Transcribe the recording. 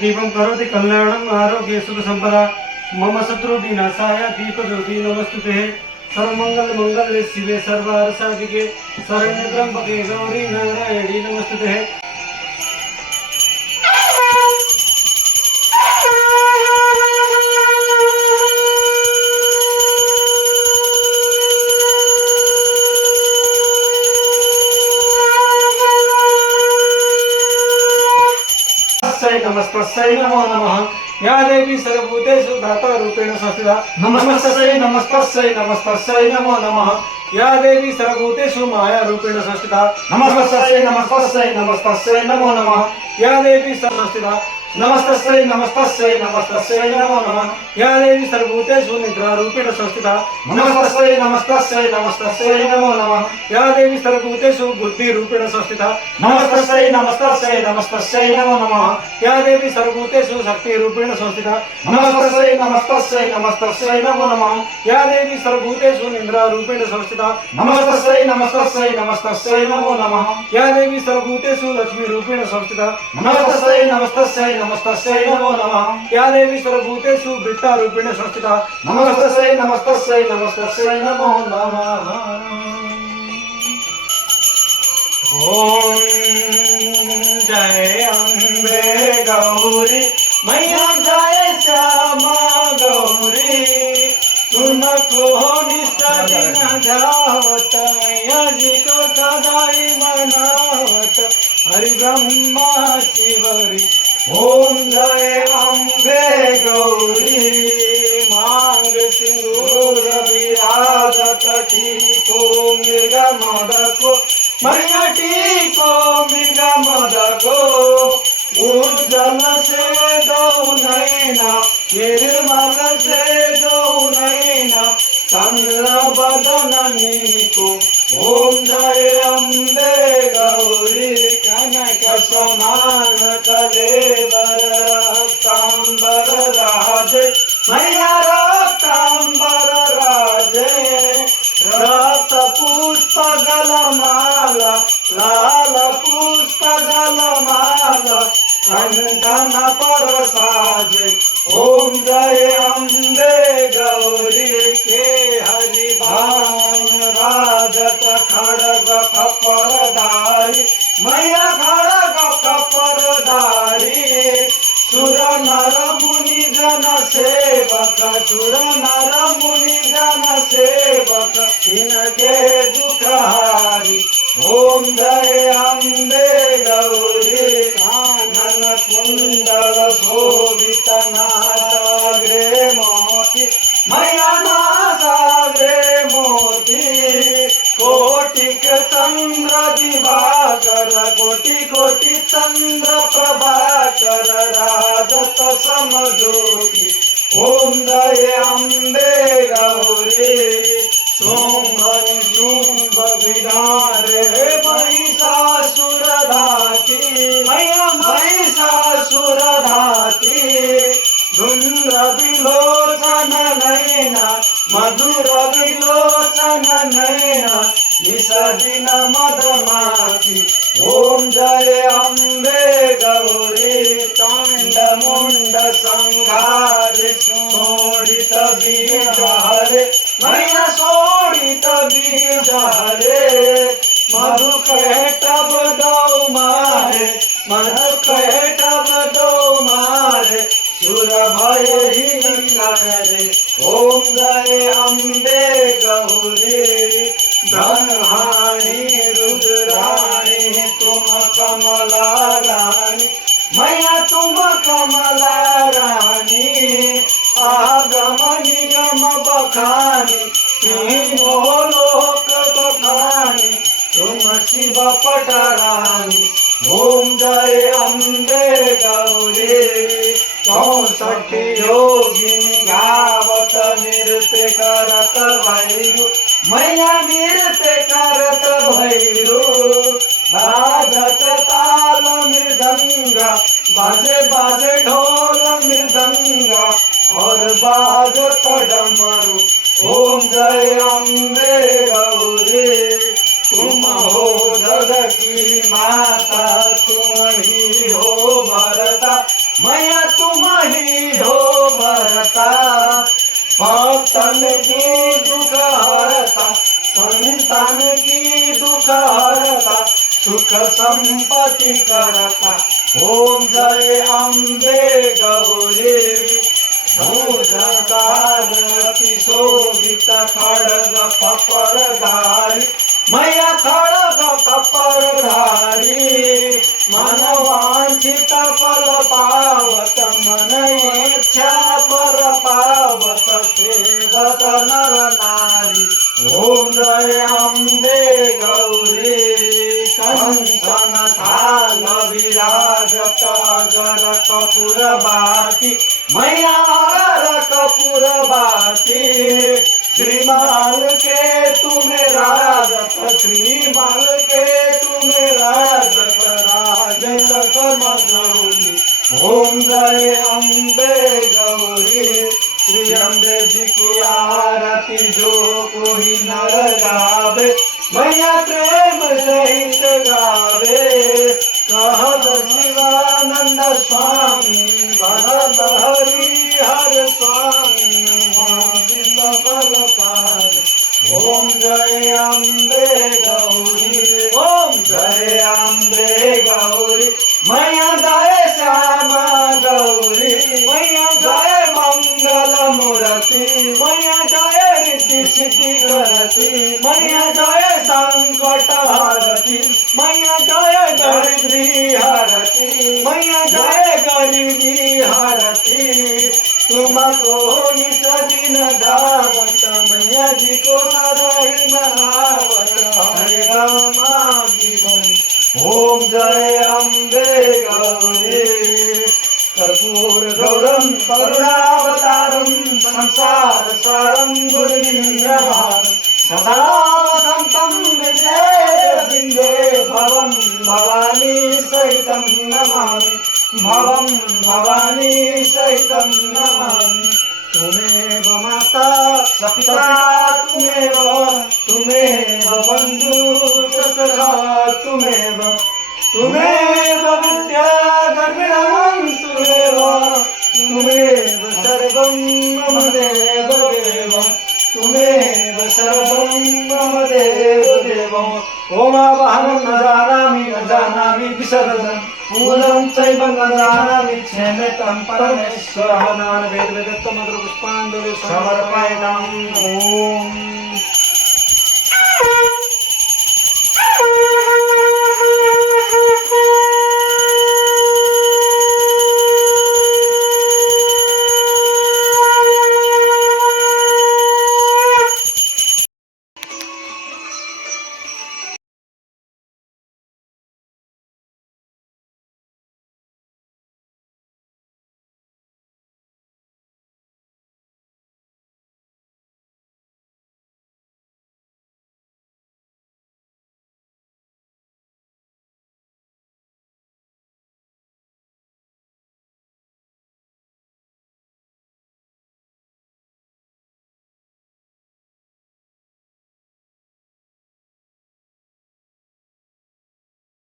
दीपं करोति कल्याणं आरोग्य सुख संपदा मम शत्रु विनाशाय दीप ज्योति नमस्तुते सर्वमंगल मंगल शिवे सर्वार्थ साधिके शरण्य त्र्यंबके गौरी नारायणी नमस्तुते। नमस्तस्यै नमो नमः। या देवी सर्वभूतेषु धाता रूपेण संस्थिता नमस्तस्यै नमस्तस्यै नमस्तस्यै नमो नमः। या देवी सर्वभूतेषु माया रूपेण संस्थिता नमस्तस्यै नमस्तस्यै नमस्तस्यै नमो नमः। या देवी संस्थिता नमस्तस्यै नमस्तस्यै नमस्तस्यै नमो नमः। या देवी सर्वभूतेषु निद्रा रूपेण संस्थिता नमस्तस्यै नमस्तस्यै नमस्तस्यै नमो नमः। या देवी सर्वभूतेषु बुद्धि रूपेण संस्थिता नमस्तस्यै नमस्तस्यै नमस्तस्यै नमो नमः। या देवी सर्वभूतेषु शक्ति रूपेण संस्थिता नमस्तस्यै नमस्तस्यै नमस्तस्यै नमो नमः। या देवी सर्वभूतेषु निद्रा रूपेण संस्थिता नमस्तस्यै नमस्तस्यै नमस्तस्यै नमो नमः। या देवी सर्वभूतेषु लक्ष्मी रूपेण संस्थिता नमस्तस्यै नमस्तस्यै नमस्तस्यै नमो नमः। या देवी सर्वभूतेषु विद्या रूपेण संस्थिता नमस्तस्यै नमस्तस्यै नमस्तस्यै नमो नमः। ओम जय अम्बे गौरी मैया जय श्यामा गौरी तुमको निसरण जावत मैया जी को सदाई मनावत हरि ब्रह्मा शिवरी। ओम जय अम्बे गौरी मांग सिंदूर विराजत टीको मृग मदको मैया टीको मृग मदको उज्जवल से दो नैना निर्मल से दो नैना चंद्र बदन नीको। ओम जय अम्बे गौरी कनक समान कलेवर रक्तांबर राजे मैया रक्तांबर राजे रक्त पुष्प गलमाला लाल पुष्प गलमाला कंकन पर साजे। ओम जय अम्बे गौरी के हरि भान राजत खड़ग कपरधारी मैया खड़ग कपरधारी सुर नर मुनि जन सेवक सुर नर मुनि जन सेवक इनके दुखहारी। ओम जय अम्बे गौरी कानन कुंडल शोभित नासाग्रे मोती मैया नासाग्रे मोती कोटिक चंद्र दिवाकर कोटि कोटि चंद्र प्रभाकर राजत समज्योति। ओम जय अम्बे गौरी शुंभ निशुंभ विदारे महिषासुर धाती मैया महिषासुर धाती धुंद्र विलोचन नैना मधुर विलोचन नैना निषदिन मदमाती। ओम जय अम्बे गौरी कांड मुंड संघार सोडित बीज हरे मैया सोडित बीज हरे मधु कहटब दो मारे मधु कहटब दो मारे सुर भय ही करे। ओम जय अम्बे गौरी ब्रह्माणी रुद्राणी तुम कमला रानी मैया तुम कमला रानी आगम निगम बखानी तीनों लोक बखानी तुम शिव पटरानी। ओम जय अम्बे गौरी 64 योगिनी गावत नृत्य करत भैरू मैया नृत्य करत भैरू बाजत ताल मृदंगा बाजे बाजे ढोल मृदंगा और बाजत डमरू। ओम जय अम्बे गौरी तुम हो जग की माता तुम ही हो भरता, मैया तुम ही हो भरता। भक्तन की दुख हरता, संतान की दुख हरता, सुख संपत्ति करता। ओम जय अम्बे गौरी शोधकारती शोभित खड्ग कपरधारी, मैया खड्ग कपरधारी। मनवांछित फल पावत, मन इच्छा पर पावत, सेवत नर नारी। ओम जय अम्बे गौरी कंचन थाल विराजत अगर कपूर बाती, मैया अगर कपूर बाती। श्रीमाल के तुम्हें राजत, श्रीमाल के तुम्हें राजत, राजत मधुली। ओम जय अम्बे गौरी श्री अम्बे जी की आरती जो कोई नर गावे, मैया प्रेम सहित गावे। कहल शिवानंद स्वामी भरत हरि हर स्वामी, फल पार। ओम जय अम्बे गौरी, ओम जय अम्बे गौरी, मैया जय श्यामा गौरी, मैया जय मंगल मूर्ति, मैया जय रिद्धि सिद्धि करती, मैया जय संकट हरती, मैया जय दरिद्री हरती, मैया जय गरीबी हरती। तुमको नित दिन गावत, मैया जी को सदा ही मनावत, हरे राम जीवन। ओम जय अम्बे गौरी कर्पूर गौरम करुणावतारम, संसार सारम गुरुविंद्रहारम, सदा वसंतम विजय बिंदे भवम भवानी सहितं नमामि, भवम भवानी सहितं नमामि। तुमेव माता सपिता तुमेव, तुमेव बंधु ससरा तुमेव, तुमेव विद्या द्रविणं तुमेव, तुमेव सर्वं मम देव देव, तुमेव सर्वं मम देव देव। ओम वाहनं न जानामि विसर्जनं, पूलं चैव न जानामि क्षेमेतं परमेश्वरः। नाना वेद वेदत्वमग्र पुष्पाञ्जलि समर्पयामि। ओम